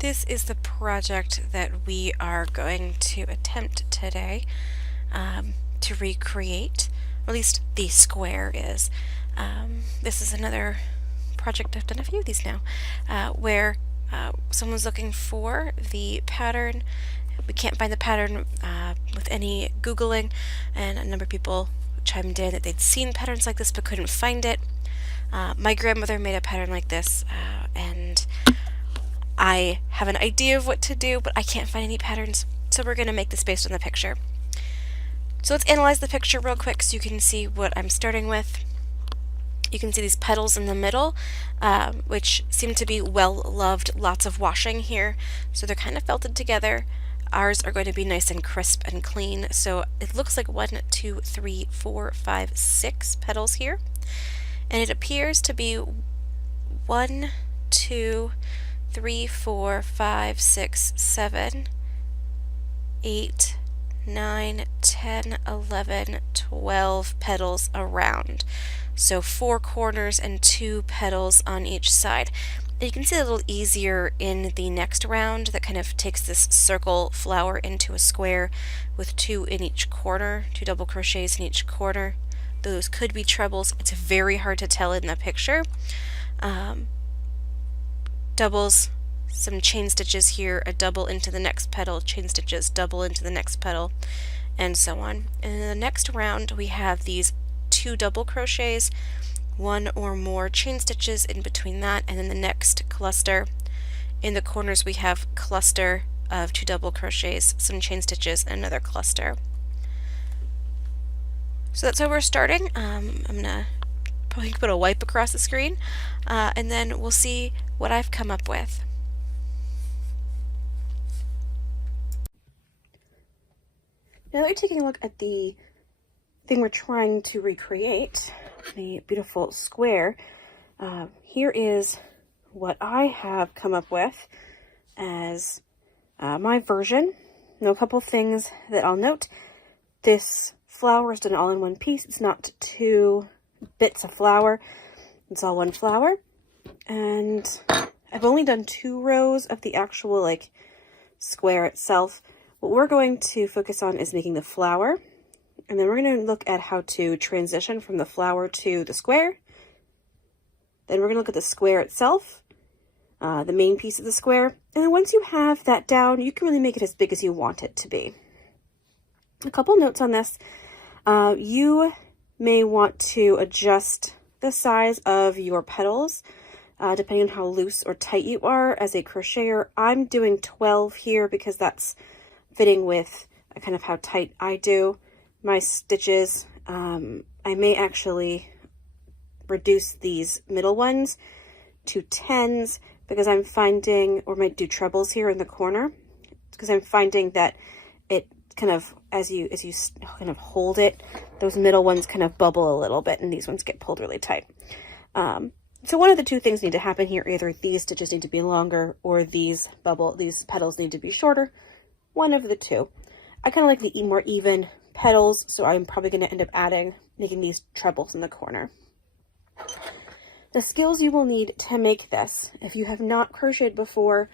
This is the project that we are going to attempt today to recreate, or at least the square is. This is another project, I've done a few of these now, where someone's looking for the pattern. We can't find the pattern with any Googling, and a number of people chimed in that they'd seen patterns like this but couldn't find it. My grandmother made a pattern like this, and I have an idea of what to do, but I can't find any patterns, so we're going to make this based on the picture. So let's analyze the picture real quick so you can see what I'm starting with. You can see these petals in the middle, which seem to be well loved, lots of washing here, so they're kind of felted together. Ours are going to be nice and crisp and clean, so it looks like 1, 2, 3, 4, 5, 6 petals here, and it appears to be 1, 2, 3, 4, 5, 6, 7, 8, 9, 10, 11, 12 petals around. So 4 corners and 2 petals on each side. And you can see it a little easier in the next round that kind of takes this circle flower into a square with 2 in each corner, 2 double crochets in each corner. Those could be trebles. It's very hard to tell in the picture. Doubles, some chain stitches here, a double into the next petal, chain stitches, double into the next petal, and so on. And in the next round we have these 2 double crochets, 1 or more chain stitches in between that, and then the next cluster. In the corners we have cluster of 2 double crochets, some chain stitches, and another cluster. So that's how we're starting. I'm gonna probably put a wipe across the screen, and then we'll see what I've come up with. Now that we're taking a look at the thing we're trying to recreate, the beautiful square, here is what I have come up with as my version. Now, a couple things that I'll note. This flower is done all in one piece. It's not 2 bits of flower. It's all one flower. And I've only done 2 rows of the actual square itself. What we're going to focus on is making the flower, and then we're going to look at how to transition from the flower to the square. Then we're going to look at the square itself, the main piece of the square, and then once you have that down, you can really make it as big as you want it to be. A couple notes on this. You may want to adjust the size of your petals depending on how loose or tight you are as a crocheter. I'm doing 12 here because that's fitting with kind of how tight I do my stitches. I may actually reduce these middle ones to 10s because I'm finding, or might do trebles here in the corner, because I'm finding that it kind of, as you kind of hold it, those middle ones kind of bubble a little bit and these ones get pulled really tight. So one of the 2 things need to happen here. Either these stitches need to be longer or these petals need to be shorter. One of the 2. I kind of like the more even petals, so I'm probably going to end up making these trebles in the corner. The skills you will need to make this, if you have not crocheted before,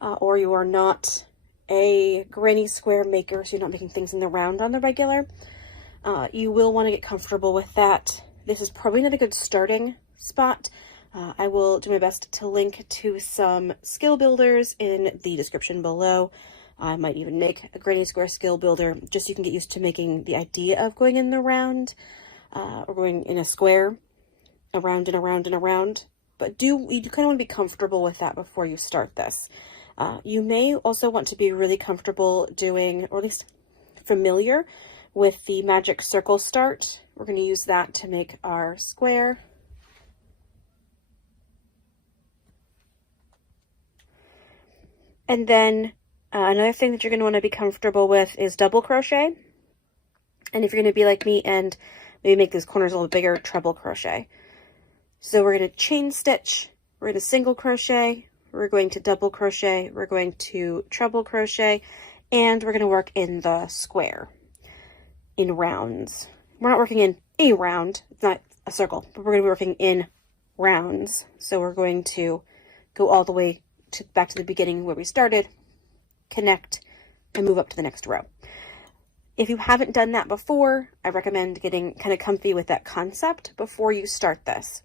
or you are not a granny square maker, so you're not making things in the round on the regular, you will want to get comfortable with that. This is probably not a good starting spot. I will do my best to link to some skill builders in the description below. I might even make a granny square skill builder just so you can get used to making the idea of going in the round, or going in a square, around and around and around. But you kind of want to be comfortable with that before you start this. You may also want to be really comfortable doing, or at least familiar with the magic circle start. We're going to use that to make our square. And then another thing that you're going to want to be comfortable with is double crochet. And if you're going to be like me and maybe make those corners a little bigger, treble crochet. So we're going to chain stitch, we're going to single crochet, we're going to double crochet, we're going to treble crochet, and we're going to work in the square in rounds. We're not working in a round, it's not a circle, but we're going to be working in rounds. So we're going to go all the way back to the beginning where we started, connect, and move up to the next row. If you haven't done that before, I recommend getting kind of comfy with that concept before you start this.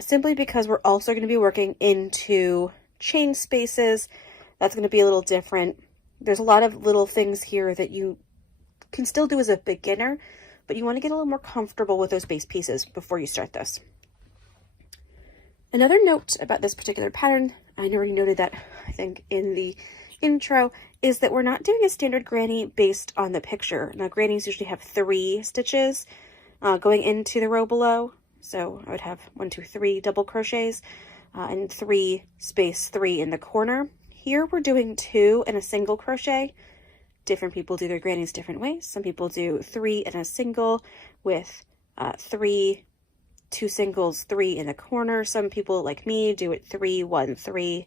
Simply because we're also going to be working into chain spaces. That's going to be a little different. There's a lot of little things here that you can still do as a beginner, but you want to get a little more comfortable with those base pieces before you start this. Another note about this particular pattern, I already noted that, I think, in the intro, is that we're not doing a standard granny based on the picture. Now, grannies usually have 3 stitches going into the row below. So I would have 1, 2, 3 double crochets and 3 space 3 in the corner. Here we're doing 2 and a single crochet. Different people do their grannies different ways. Some people do 3 and a single with 3, 2 singles, 3 in the corner. Some people, like me, do it 3, 1, 3,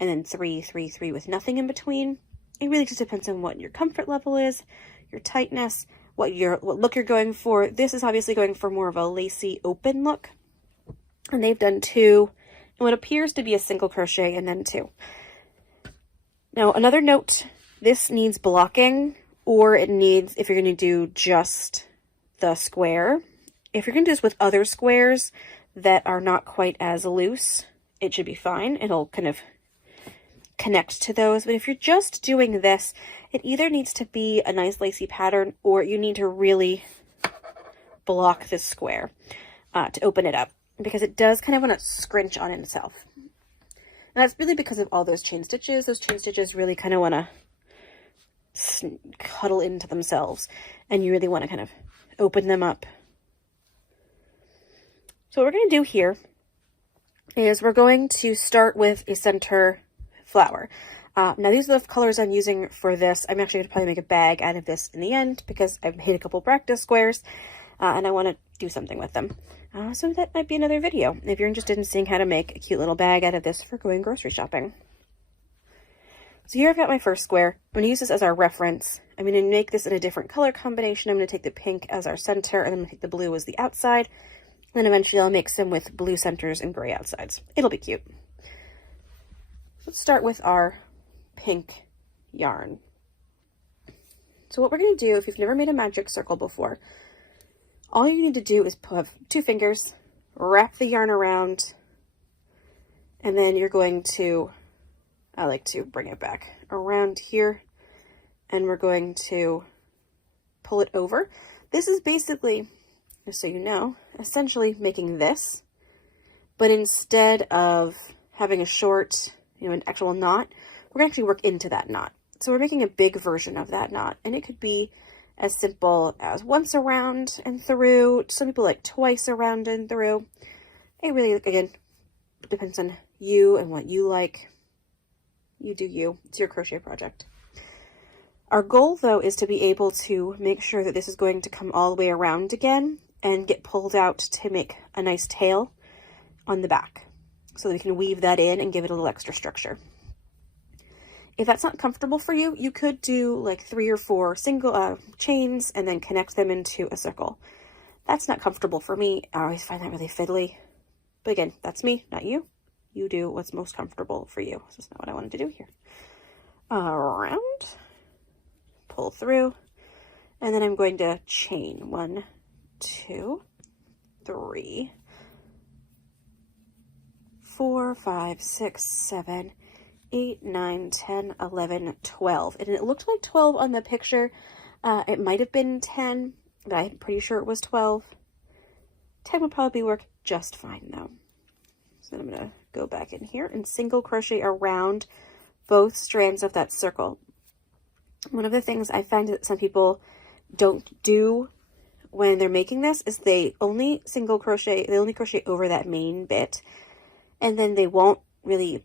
and then 3, 3, 3 with nothing in between. It really just depends on what your comfort level is, your tightness, what look you're going for. This is obviously going for more of a lacy open look. And they've done 2, and what appears to be a single crochet, and then 2. Now, another note, this needs blocking, or it needs, if you're going to do just the square, if you're going to do this with other squares that are not quite as loose, it should be fine. It'll kind of connect to those. But if you're just doing this, it either needs to be a nice lacy pattern, or you need to really block this square to open it up, because it does kind of want to scrunch on itself. And that's really because of all those chain stitches. Those chain stitches really kind of want to cuddle into themselves, and you really want to kind of open them up. So what we're going to do here is we're going to start with a center flower. Now these are the colors I'm using for this. I'm actually going to probably make a bag out of this in the end, because I've made a couple practice squares and I want to do something with them. So that might be another video if you're interested in seeing how to make a cute little bag out of this for going grocery shopping. So here I've got my first square. I'm going to use this as our reference. I'm going to make this in a different color combination. I'm going to take the pink as our center, and I'm going to take the blue as the outside. And then eventually I'll make some with blue centers and gray outsides. It'll be cute. Let's start with our pink yarn. So what we're going to do, if you've never made a magic circle before, all you need to do is have 2 fingers, wrap the yarn around, and then you're going to, I like to bring it back around here, and we're going to pull it over. This is basically, just so you know, essentially making this, but instead of having a short, an actual knot, we're going to actually work into that knot. So we're making a big version of that knot, and it could be as simple as once around and through. Some people like twice around and through. It really, again, depends on you and what you like. You do you. It's your crochet project. Our goal, though, is to be able to make sure that this is going to come all the way around again and get pulled out to make a nice tail on the back, so that we can weave that in and give it a little extra structure. If that's not comfortable for you, you could do like 3 or 4 single chains and then connect them into a circle. That's not comfortable for me. I always find that really fiddly. But again, that's me, not you. You do what's most comfortable for you. This is not what I wanted to do here. Around, pull through, and then I'm going to chain 1, 2, 3, 4, 5, 6, 7, 8, 9, 10, 11, 12. And it looked like 12 on the picture. It might have been 10, but I'm pretty sure it was 12. 10 would probably work just fine though. So I'm going to go back in here and single crochet around both strands of that circle. One of the things I find that some people don't do when they're making this is they only crochet over that main bit, and then they won't really,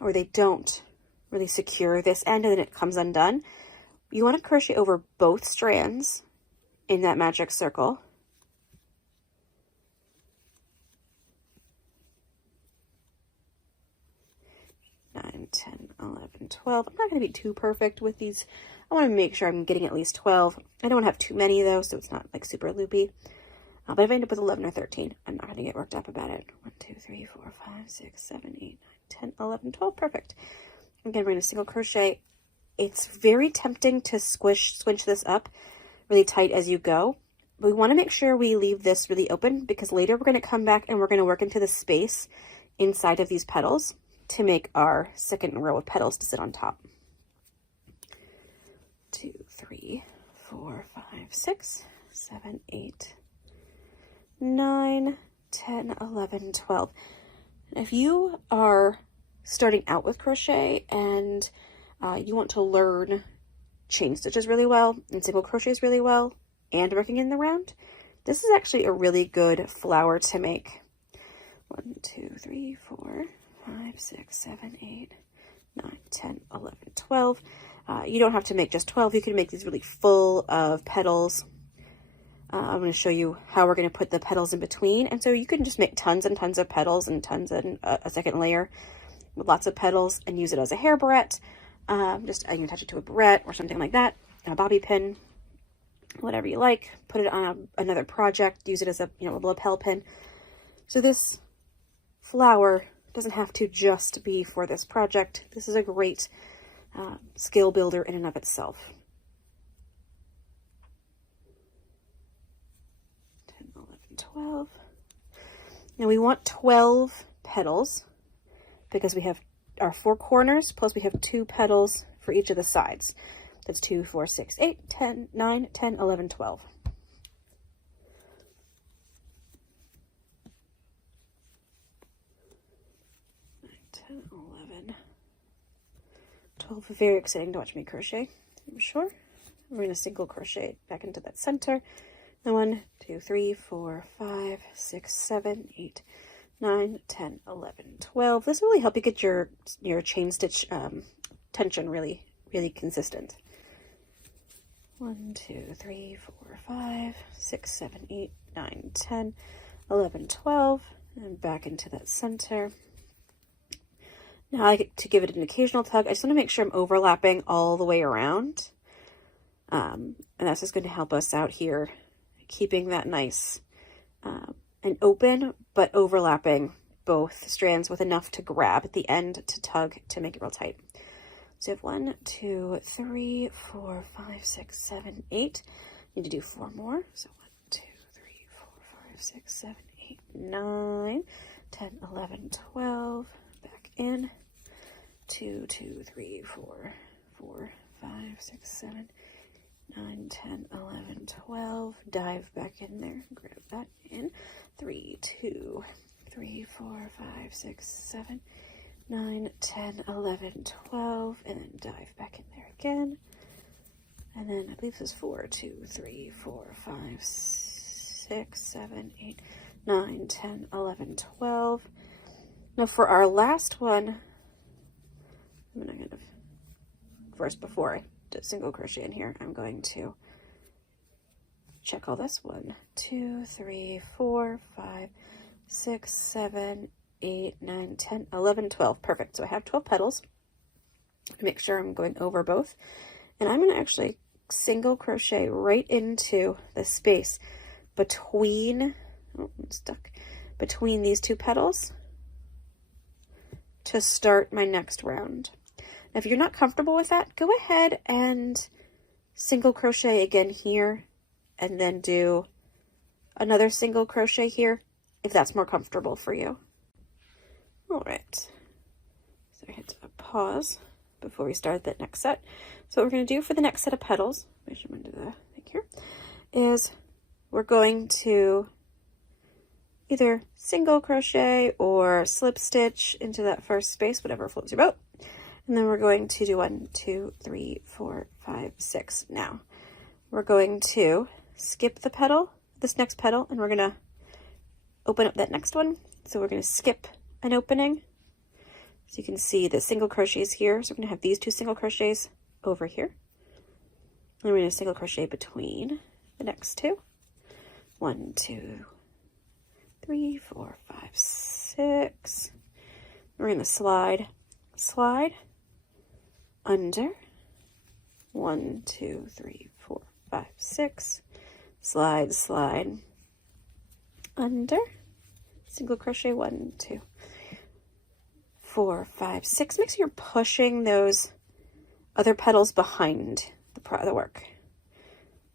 or they don't really secure this end, and then it comes undone. You want to crochet over both strands in that magic circle. Nine, 10, 11, 12. I'm not going to be too perfect with these. I want to make sure I'm getting at least 12. I don't want to have too many though, so it's not like super loopy. But if I end up with 11 or 13, I'm not going to get worked up about it. 1, 2, 3, 4, 5, 6, 7, 8, 9, 10, 11, 12. Perfect. Again, we're going to single crochet. It's very tempting to squinch this up really tight as you go. But we want to make sure we leave this really open, because later we're going to come back and we're going to work into the space inside of these petals to make our second row of petals to sit on top. 2, 3, 4, 5, 6, 7, 8, 9, 10, 11, 12. If you are starting out with crochet and you want to learn chain stitches really well and single crochets really well and working in the round, this is actually a really good flower to make. 1, 2, 3, 4, 5, 6, 7, 8, 9, 10, 11, 12. You don't have to make just 12. You can make these really full of petals. I'm going to show you how we're going to put the petals in between. And so you can just make tons and tons of petals and tons and a second layer with lots of petals and use it as a hair barrette. You can attach it to a barrette or something like that, a bobby pin, whatever you like. Put it on another project. Use it as a lapel pin. So this flower doesn't have to just be for this project. This is a great skill builder in and of itself. 10, 11, 12. Now we want 12 petals because we have our 4 corners, plus we have 2 petals for each of the sides. That's 2, 4, 6, 8, 10, 9, 10, 11, 12. 9, 10, 11, 12. Very exciting to watch me crochet, I'm sure. We're going to single crochet back into that center. And 1, 2, 3, 4, 5, 6, 7, 8, 9, 10, 11, 12. This will really help you get your chain stitch tension really consistent. 1, 2, 3, 4, 5, 6, 7, 8, 9, 10, 11, 12. And back into that center. Now I get to give it an occasional tug. I just want to make sure I'm overlapping all the way around. And that's just going to help us out here, keeping that nice and open, but overlapping both strands with enough to grab at the end to tug to make it real tight. So you have 1, 2, 3, 4, 5, 6, 7, 8. Need to do 4 more. So 1, 2, 3, 4, 5, 6, 7, 8, 9, 10, 11, 12. Back in. 2, 2, 3, 4, 4, 5, 6, 7, 9, 10, 11, 12. Dive back in there. Grab that in. 3, 2, 3, 4, 5, 6, 7, 9, 10, 11, 12. And then dive back in there again. And then I believe this is 4, 2, 3, 4, 5, 6, 7, 8, 9, 10, 11, 12. Now for our last one, I'm going to first, before I do single crochet in here, I'm going to check all this. 1, 2, 3, 4, 5, 6, 7, 8, 9, 10, 11, 12. Perfect. So I have 12 petals. Make sure I'm going over both. And I'm going to actually single crochet right into the space between, oh, I'm stuck, between these 2 petals to start my next round. Now, if you're not comfortable with that, go ahead and single crochet again here and then do another single crochet here if that's more comfortable for you. All right, so I hit a pause before we start that next set. So what we're going to do for the next set of petals, measurement of the thing here, is we're going to either single crochet or slip stitch into that first space, whatever floats your boat. And then we're going to do 1, 2, 3, 4, 5, 6. Now we're going to skip the petal, this next petal, and we're going to open up that next one. So we're going to skip an opening. So you can see the single crochets here. So we're going to have these 2 single crochets over here. And we're going to single crochet between the next 2. 1, 2, 3, 4, 5, 6. We're going to slide, under. 1, 2, 3, 4, 5, 6. Slide, under. Single crochet 1, 2, 4, 5, 6. Make sure you're pushing those other petals behind the work.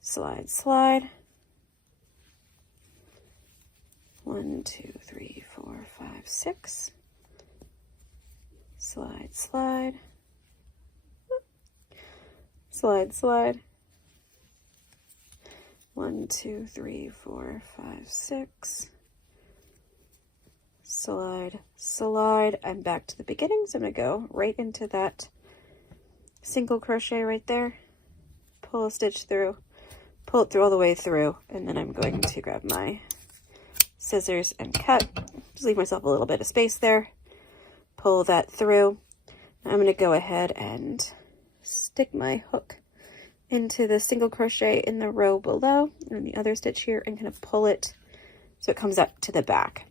Slide, slide. 1, 2, 3, 4, 5, 6. Slide, slide. Slide, slide. 1, 2, 3, 4, 5, 6. Slide, slide. I'm back to the beginning, so I'm going to go right into that single crochet right there. Pull a stitch through, pull it through all the way through, and then I'm going to grab my scissors and cut. Just leave myself a little bit of space there. Pull that through. I'm going to go ahead and stick my hook into the single crochet in the row below and the other stitch here and kind of pull it so it comes up to the back.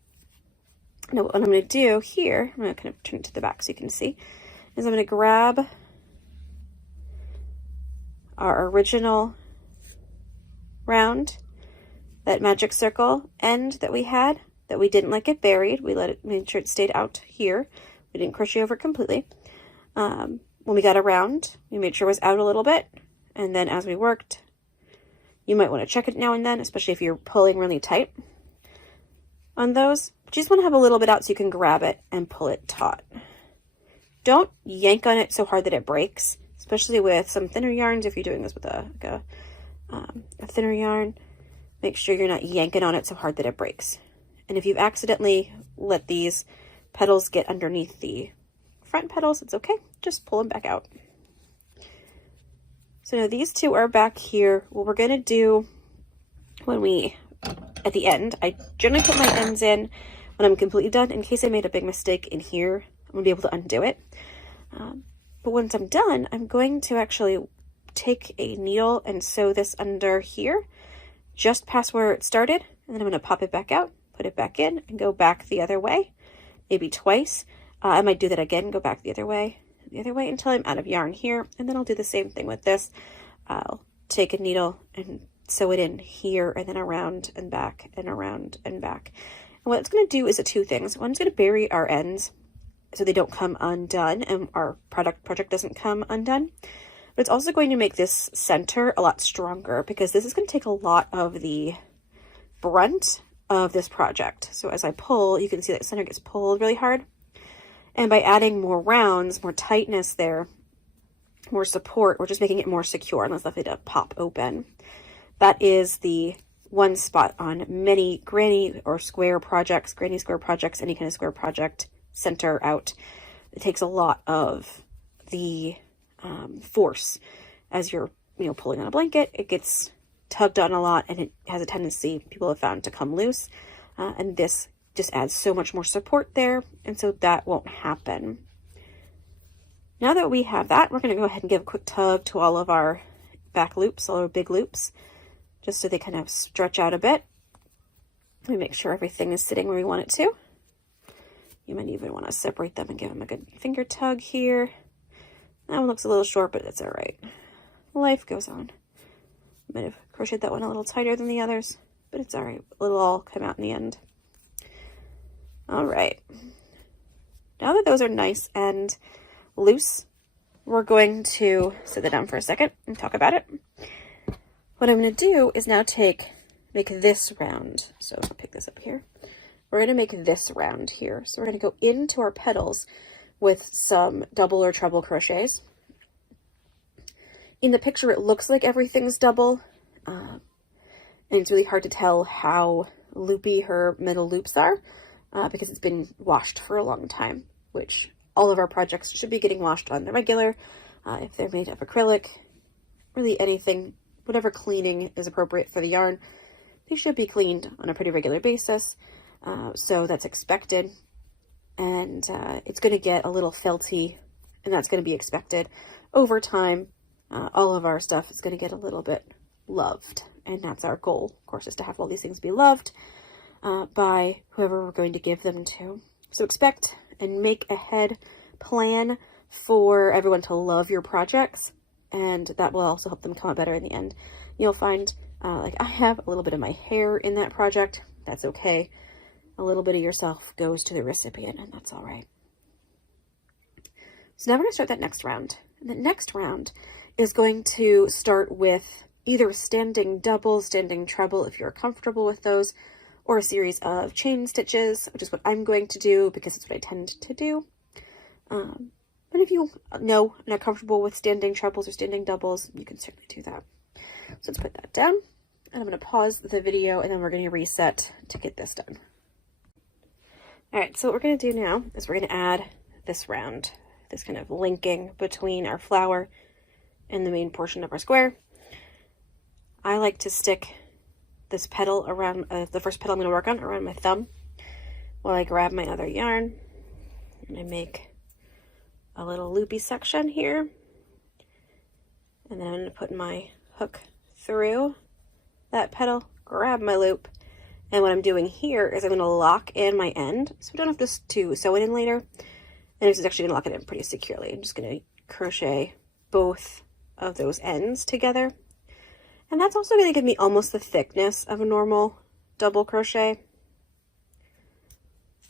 Now what I'm going to do here, I'm going to kind of turn it to the back so you can see, is I'm going to grab our original round, that magic circle end that we had, that we didn't let get buried. We made sure it stayed out here. We didn't crochet over it completely. When we got around, we made sure it was out a little bit. And then as we worked, you might want to check it now and then, especially if you're pulling really tight on those. But you just want to have a little bit out so you can grab it and pull it taut. Don't yank on it so hard that it breaks, especially with some thinner yarns. If you're doing this with a thinner yarn, make sure you're not yanking on it so hard that it breaks. And if you've accidentally let these petals get underneath the front petals, it's okay. Just pull them back out. So now these two are back here. What we're going to do at the end, I generally put my ends in when I'm completely done. In case I made a big mistake in here, I'm going to be able to undo it. But once I'm done, I'm going to actually take a needle and sew this under here, just past where it started. And then I'm going to pop it back out, put it back in, and go back the other way, maybe twice. I might do that again, go back the other way until I'm out of yarn here. And then I'll do the same thing with this. I'll take a needle and sew it in here and then around and back and around and back. And what it's going to do is two things. One, it's going to bury our ends so they don't come undone and our project doesn't come undone. But it's also going to make this center a lot stronger because this is going to take a lot of the brunt of this project. So as I pull, you can see that the center gets pulled really hard. And by adding more rounds, more tightness there, more support, we're just making it more secure and less likely to pop open. That is the one spot on many granny or square projects, granny square projects, any kind of square project, center out. It takes a lot of the force as you're pulling on a blanket. It gets tugged on a lot and it has a tendency, people have found, to come loose. And this just adds so much more support there, and so that won't happen. Now that we have that, we're going to go ahead and give a quick tug to all of our back loops, all our big loops, just so they kind of stretch out a bit. We make sure everything is sitting where we want it to. You might even want to separate them and give them a good finger tug here. That one looks a little short, but it's all right. Life goes on. I might have crocheted that one a little tighter than the others, but it's all right. It'll all come out in the end. All right. Now that those are nice and loose, we're going to sit that down for a second and talk about it. What I'm going to do is now make this round. So I'll pick this up here. We're going to make this round here. So we're going to go into our petals with some double or treble crochets. In the picture, it looks like everything's double. And it's really hard to tell how loopy her middle loops are because it's been washed for a long time, which all of our projects should be getting washed on the regular. If they're made of acrylic, really anything, whatever cleaning is appropriate for the yarn, they should be cleaned on a pretty regular basis. So that's expected. And it's going to get a little felty, and that's going to be expected. Over time, all of our stuff is going to get a little bit loved. And that's our goal, of course, is to have all these things be loved by whoever we're going to give them to. So expect and make a head plan for everyone to love your projects, and that will also help them come out better in the end. You'll find, like I have a little bit of my hair in that project. That's okay. A little bit of yourself goes to the recipient, and that's all right. So now we're going to start that next round. And the next round is going to start with either standing double, standing treble if you're comfortable with those, or a series of chain stitches, which is what I'm going to do because it's what I tend to do. But if you know and are comfortable with standing trebles or standing doubles, you can certainly do that. So let's put that down. And I'm going to pause the video and then we're going to reset to get this done. All right, so what we're going to do now is we're going to add this round, this kind of linking between our flower and the main portion of our square. I like to stick this petal around, the first petal I'm going to work on, around my thumb while I grab my other yarn. And I make a little loopy section here. And then I'm going to put my hook through that petal, grab my loop. And what I'm doing here is I'm going to lock in my end, so we don't have to sew it in later. And it's actually going to lock it in pretty securely. I'm just going to crochet both of those ends together. And that's also going to give me almost the thickness of a normal double crochet.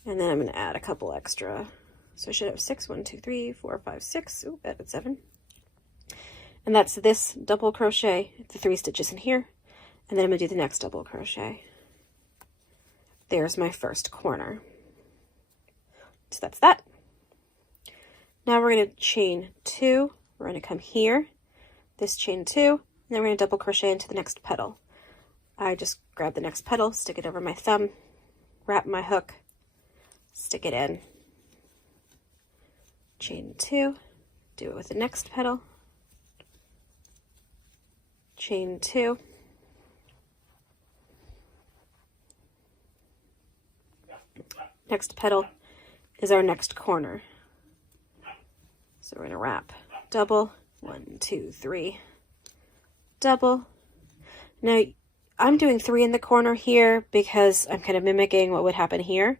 And then I'm going to add a couple extra. So I should have 6, 1, 2, 3, 4, 5, 6. Ooh, added 7. And that's this double crochet, the 3 stitches in here. And then I'm going to do the next double crochet. There's my first corner. So that's that. Now we're going to chain 2. We're going to come here, this chain 2, and then we're going to double crochet into the next petal. I just grab the next petal, stick it over my thumb, wrap my hook, stick it in, chain 2, do it with the next petal, chain 2, next petal is our next corner. So we're going to wrap, double, 1, 2, 3, double. Now I'm doing 3 in the corner here because I'm kind of mimicking what would happen here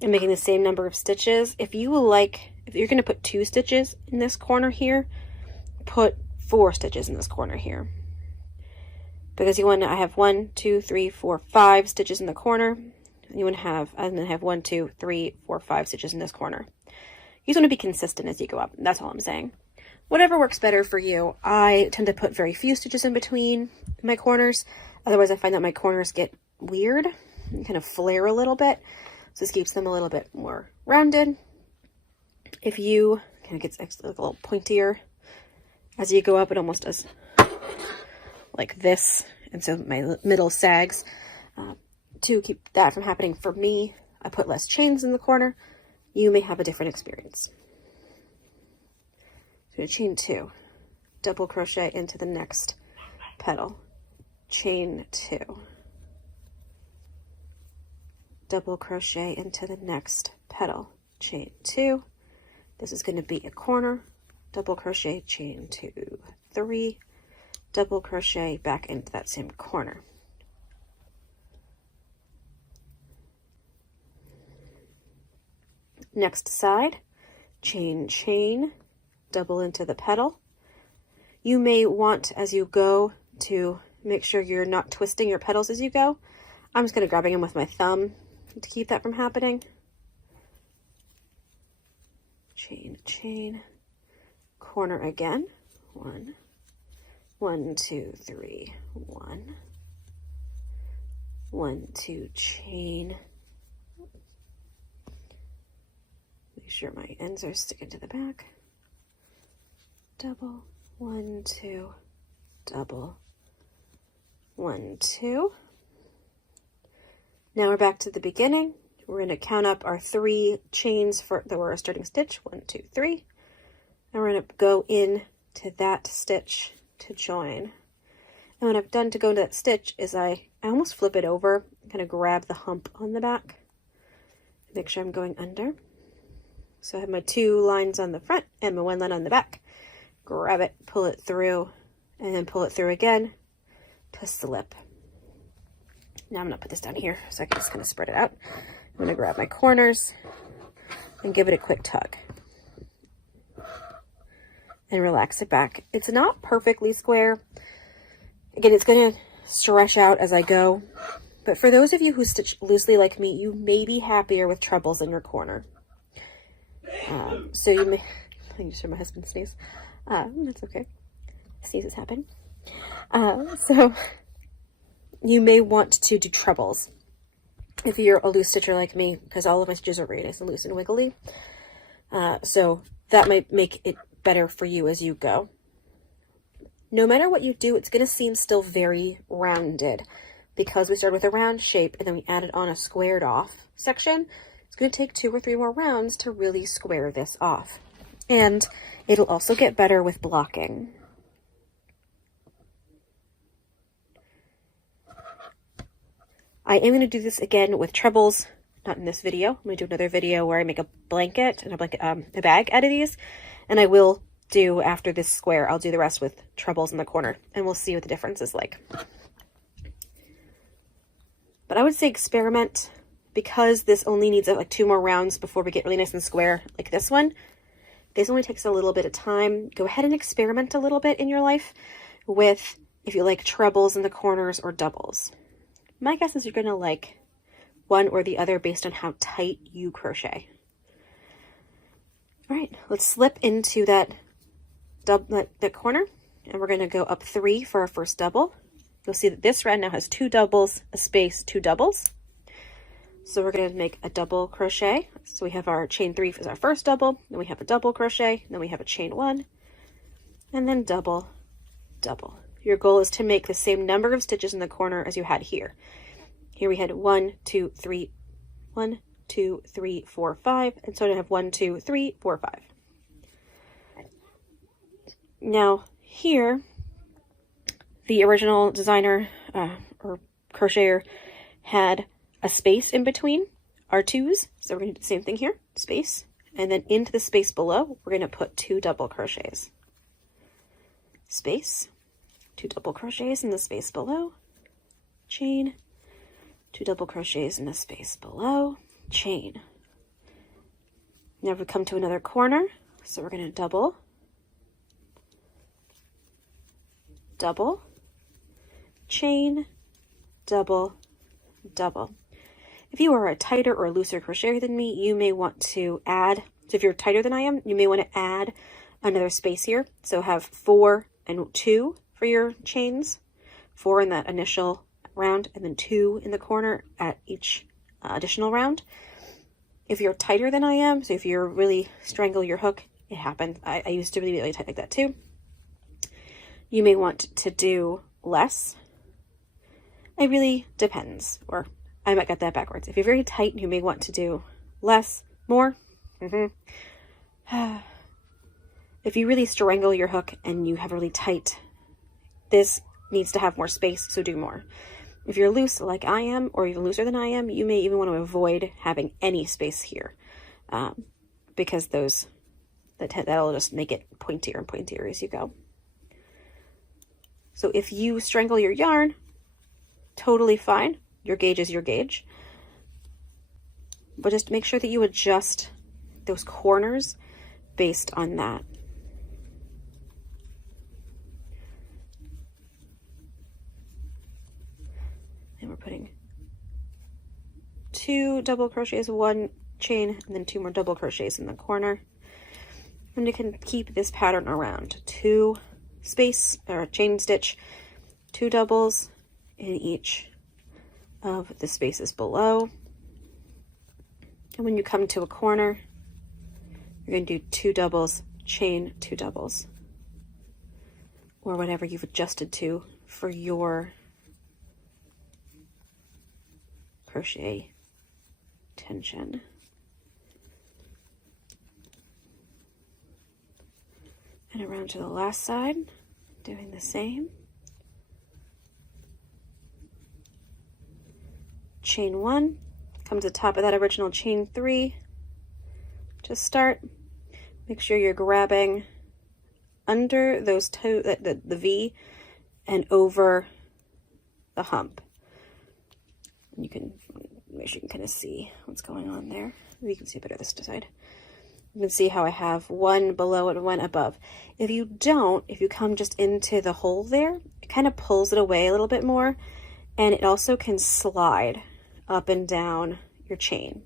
and making the same number of stitches. If you're going to put 2 stitches in this corner here, put 4 stitches in this corner here. Because I have 1, 2, 3, 4, 5 stitches in the corner. You want to have, and then have 1, 2, 3, 4, 5 stitches in this corner. You just want to be consistent as you go up. That's all I'm saying. Whatever works better for you. I tend to put very few stitches in between my corners. Otherwise, I find that my corners get weird and kind of flare a little bit. So this keeps them a little bit more rounded. If you kind of gets a little pointier as you go up, it almost does like this. And so my middle sags. To keep that from happening for me, I put less chains in the corner. You may have a different experience. So chain 2, double crochet into the next petal, chain 2, double crochet into the next petal, chain 2. This is going to be a corner, double crochet, chain 2, 3, double crochet back into that same corner. Next side, chain, chain, double into the petal. You may want, as you go, to make sure you're not twisting your petals as you go. I'm just going to grabbing them with my thumb to keep that from happening. Chain, chain, corner again. 1, 1, 2, 3, 1, 1, 2, chain. Make sure my ends are sticking to the back. Double, 1, 2, double, 1, 2. Now we're back to the beginning. We're going to count up our 3 chains that were a starting stitch. 1, 2, 3. And we're going to go in to that stitch to join. And what I've done to go into that stitch is I almost flip it over, kind of grab the hump on the back. Make sure I'm going under. So I have my 2 lines on the front and my 1 line on the back. Grab it, pull it through, and then pull it through again. Twist the lip. Now I'm going to put this down here so I can just kind of spread it out. I'm going to grab my corners and give it a quick tug. And relax it back. It's not perfectly square. Again, it's going to stretch out as I go. But for those of you who stitch loosely like me, you may be happier with trebles in your corner. So you may, I just heard my husband sneeze. That's okay. Sneezes happen. So you may want to do trebles if you're a loose stitcher like me, because all of my stitches are really nice and loose and wiggly. So that might make it better for you as you go. No matter what you do, it's going to seem still very rounded because we started with a round shape and then we added on a squared off section. It's going to take 2 or 3 more rounds to really square this off. And it'll also get better with blocking. I am going to do this again with trebles, not in this video. I'm going to do another video where I make a blanket and a bag out of these. And I will do, after this square, I'll do the rest with trebles in the corner and we'll see what the difference is like. But I would say experiment, because this only needs like 2 more rounds before we get really nice and square like this one. This only takes a little bit of time. Go ahead and experiment a little bit in your life with, if you like trebles in the corners or doubles. My guess is you're going to like one or the other based on how tight you crochet. All right, let's slip into that corner, and we're going to go up 3 for our first double. You'll see that this round now has 2 doubles, a space, 2 doubles. So we're going to make a double crochet. So we have our chain 3 as our first double, then we have a double crochet, then we have a chain 1, and then double, double. Your goal is to make the same number of stitches in the corner as you had here. Here we had 1, 2, 3, 1, 2, 3, 4, 5, and so I have 1, 2, 3, 4, 5. Now here, the original designer or crocheter had a space in between our 2s. So we're going to do the same thing here, space. And then into the space below, we're going to put 2 double crochets. Space, 2 double crochets in the space below, chain, 2 double crochets in the space below, chain. Now we come to another corner. So we're going to double, double, chain, double, double. If you are a tighter or looser crocheter than me, you may want to add, so if you're tighter than I am, you may want to add another space here. So have 4 and 2 for your chains, 4 in that initial round, and then 2 in the corner at each additional round. If you're tighter than I am, so if you really strangle your hook, it happens. I used to be really tight like that too. You may want to do less. It really depends, or I might get that backwards. If you're very tight, you may want to do less, more. If you really strangle your hook and you have really tight, this needs to have more space, so do more. If you're loose like I am, or even looser than I am, you may even want to avoid having any space here, because that'll just make it pointier and pointier as you go. So if you strangle your yarn, totally fine. Your gauge is your gauge. But just make sure that you adjust those corners based on that. And we're putting 2 double crochets, 1 chain, and then 2 more double crochets in the corner. And you can keep this pattern around. 2 space or chain stitch, 2 doubles in each of the spaces below. And when you come to a corner, you're going to do 2 doubles, chain, 2 doubles, or whatever you've adjusted to for your crochet tension. And around to the last side, doing the same. Chain 1, come to the top of that original chain 3. Just start. Make sure you're grabbing under those two, the V, and over the hump. And you can make sure you can kind of see what's going on there. Maybe you can see better this side. You can see how I have 1 below and 1 above. If you don't, if you come just into the hole there, it kind of pulls it away a little bit more, and it also can slide up and down your chain.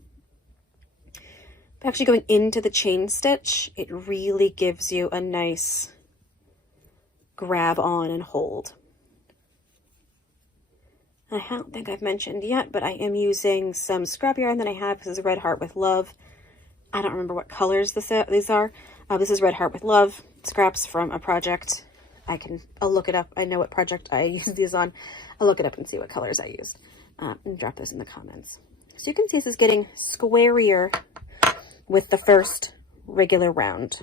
Actually going into the chain stitch, it really gives you a nice grab on and hold. I don't think I've mentioned yet, but I am using some scrap yarn that I have. This is Red Heart with Love. I don't remember what colors these are. This is Red Heart with Love, scraps from a project. I'll look it up. I know what project I used these on. I'll look it up and see what colors I used, and drop those in the comments. So you can see this is getting squarier with the first regular round.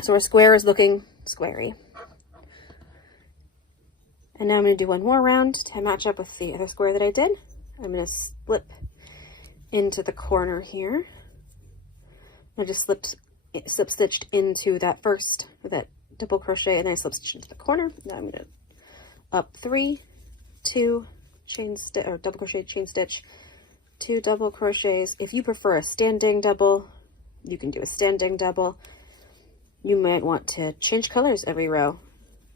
So our square is looking squarey. And now I'm going to do one more round to match up with the other square that I did. I'm going to slip into the corner here. I just slip stitched into that double crochet, and then I slip stitched into the corner. Now I'm going to up 3, 2 chain stitch or double crochet, chain stitch, 2 double crochets. If you prefer a standing double, you can do a standing double. You might want to change colors every row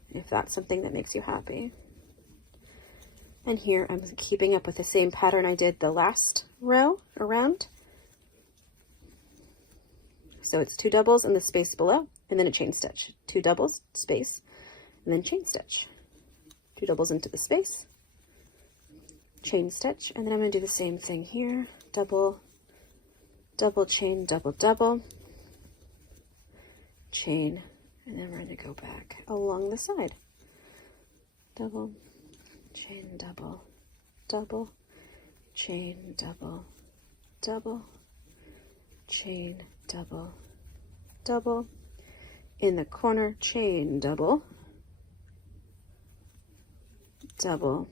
if that's something that makes you happy. And here I'm keeping up with the same pattern I did the last row around. So it's 2 doubles in the space below, and then a chain stitch. 2 doubles, space, and then chain stitch. 2 doubles into the space, chain stitch, and then I'm going to do the same thing here. Double, double chain, double, double, chain, and then we're going to go back along the side. Double, chain, double, double, chain, double, double, chain, double, double, in the corner, chain, double, double,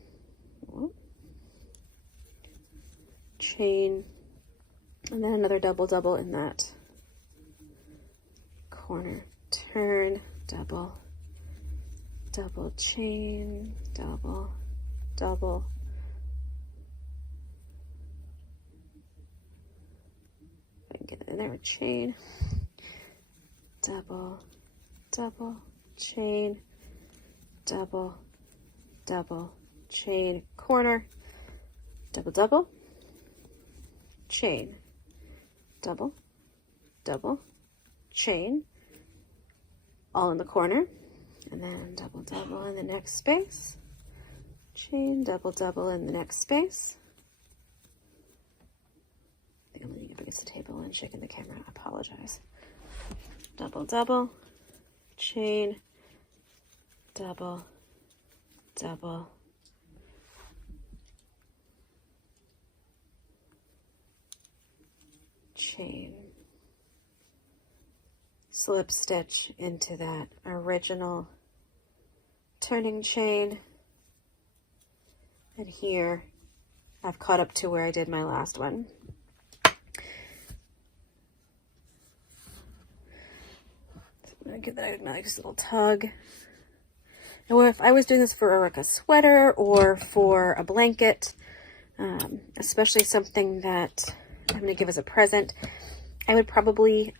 chain, and then another double, double in that corner, turn, double, double, chain, double, double, if I can get it in there, chain, double, double, chain, double, double, chain, corner, double, double, chain, double, double, chain, all in the corner, and then double, double in the next space, chain, double, double in the next space. I think I'm leaning up against the table and shaking the camera. I apologize. Double, double, chain, double, double, chain, slip stitch into that original turning chain, and here I've caught up to where I did my last one. So I'm going to give that a nice little tug. And if I was doing this for like a sweater or for a blanket, especially something that I'm going to give as a present, I would probably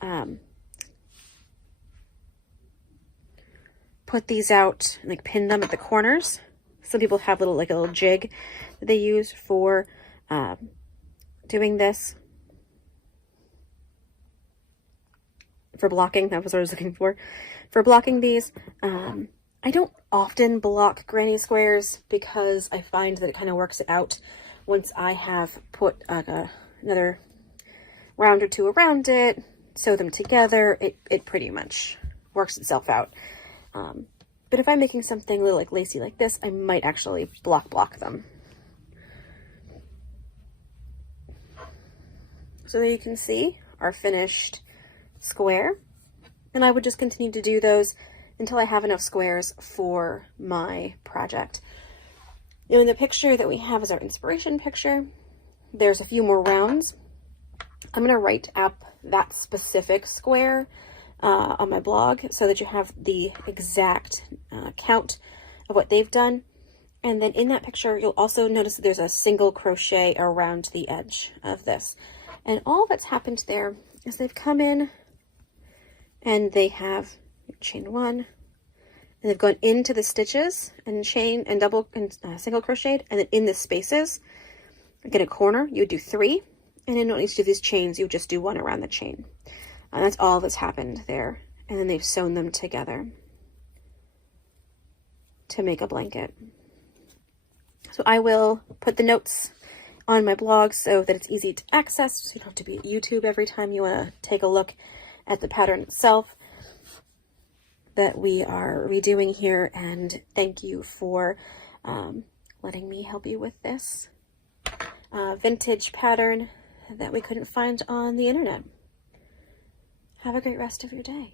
put these out and like pin them at the corners. Some people have a little jig that they use for doing this. For blocking, that was what I was looking for. For blocking these, I don't often block granny squares because I find that it kind of works it out once I have put another round or two around it, sew them together, it pretty much works itself out. But if I'm making something a little like lacy like this, I might actually block them. So there you can see our finished square, and I would just continue to do those until I have enough squares for my project. Now, in the picture that we have as our inspiration picture, there's a few more rounds. I'm going to write up that specific square on my blog so that you have the exact count of what they've done. And then in that picture, you'll also notice that there's a single crochet around the edge of this. And all that's happened there is they've come in and they have chain 1, and they've gone into the stitches and chain and double and single crocheted, and then in the spaces get a corner, you would do 3. And then you don't need to do these chains, you would just do 1 around the chain. And that's all that's happened there. And then they've sewn them together to make a blanket. So I will put the notes on my blog so that it's easy to access, so you don't have to be at YouTube every time you want to take a look at the pattern itself that we are redoing here. And thank you for letting me help you with this vintage pattern that we couldn't find on the internet. Have a great rest of your day.